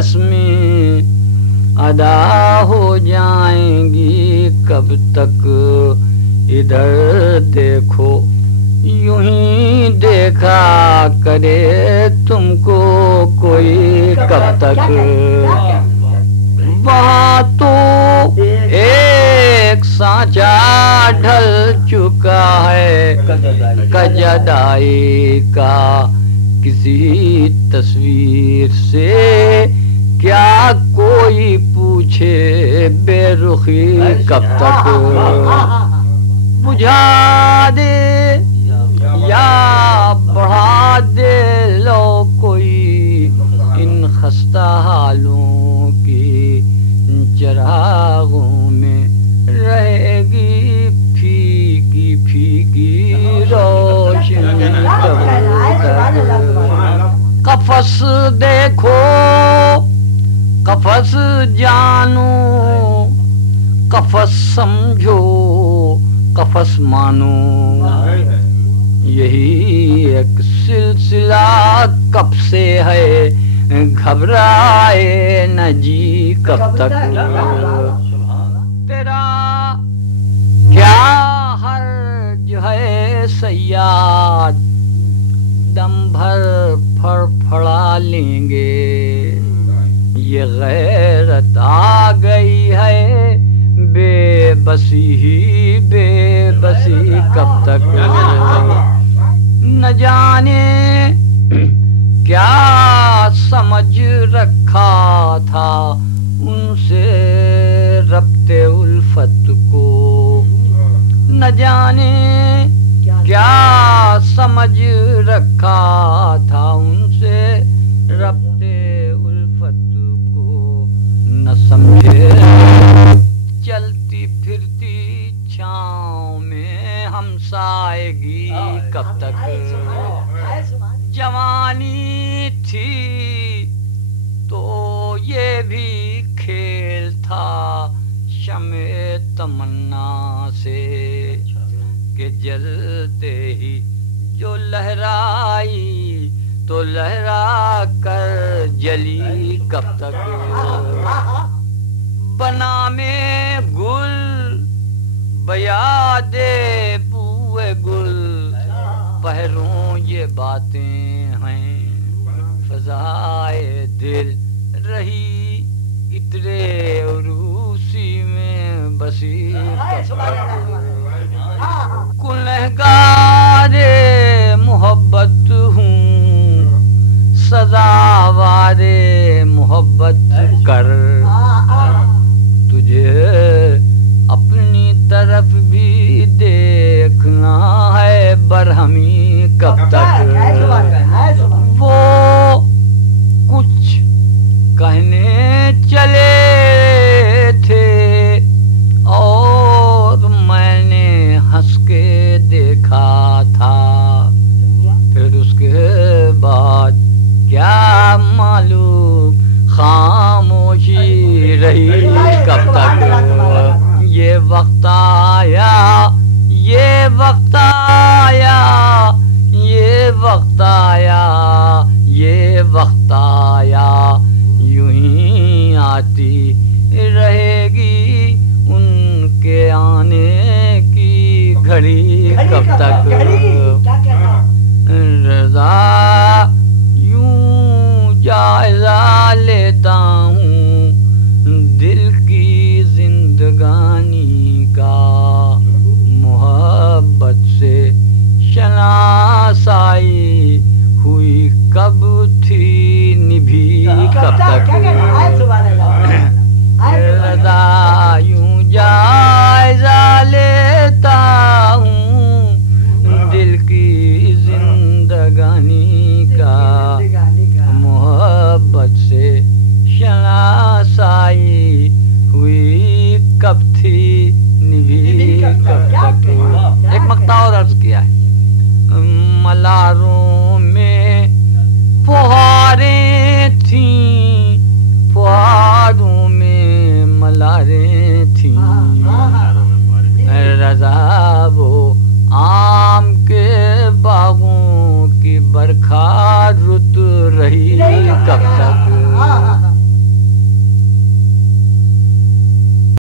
رسمیں ادا ہو جائیں گی کب تک ادھر دیکھو یوں ہی دیکھا کرے تم کو کوئی کب تک وہاں تو ایک سانچا ڈھل چکا ہے کجدائی کا کسی تصویر سے کیا کوئی پوچھے بے رخی کب تک بجھا دے یا بڑھا دے لو کوئی ان خستہ حالوں کی چراغوں میں رہے گی پھیکی پھیکی روشنی کب تک قفس دیکھو قفس جانو قفس سمجھو قفس مانو یہی ایک سلسلہ کب سے ہے گھبرائے نہ جی کب تک تیرا کیا حرج ہے صیاد دم بھر پھڑ پھڑا لیں گے یہ غیرت آ گئی ہے بے بسی ہی بے بسی کب تک نہ جانے کیا سمجھ رکھا تھا ان سے ربط الفت کو نہ جانے کیا سمجھ رکھا تھا ان سے ربط الفت کو نہ سمجھے چلتی پھرتی چھاؤں میں ہمسائیگی کب تک جوانی تھی تو یہ بھی کھیل تھا شمع تمنا سے کہ جلتے ہی جو لہرائی تو لہرا کر جلی کب تک بنا میں گل بیاد بوئے گل پہروں یہ باتیں ہیں فضائے دل رہی اترے عروسی میں بسی گنہگار محبت ہوں سزاوار محبت کر تجھے اپنی طرف بھی دیکھنا ہے برہمی کب تک وہ کچھ کہنے چلے تھے اور میں نے ہنس کے دیکھا تھا پھر اس کے بعد کیا معلوم خاموشی رہی کب تک یہ وقت آیا یہ وقت آیا یہ وقت آیا یہ وقت آیا یوں ہی آتی رہے گی ان کے آنے کی گھڑی کب تک رضا یوں جائزہ لیتا ہوں دل کی زندگانی کا محبت سے شناسائی ہوئی کب تھی نبھی کب تک رضا یوں جائزہ لیتا ہوں دل کی زندگانی کا محبت سے شناسائی ہوئی کب تھی نبھی کب تک ایک مقطع اور عرض کیا ہے ملاروں میں فہاریں تھیں فہاروں میں ملاریں تھیں رضا وہ آم کے باغوں کی برکھا رت رہی کب تک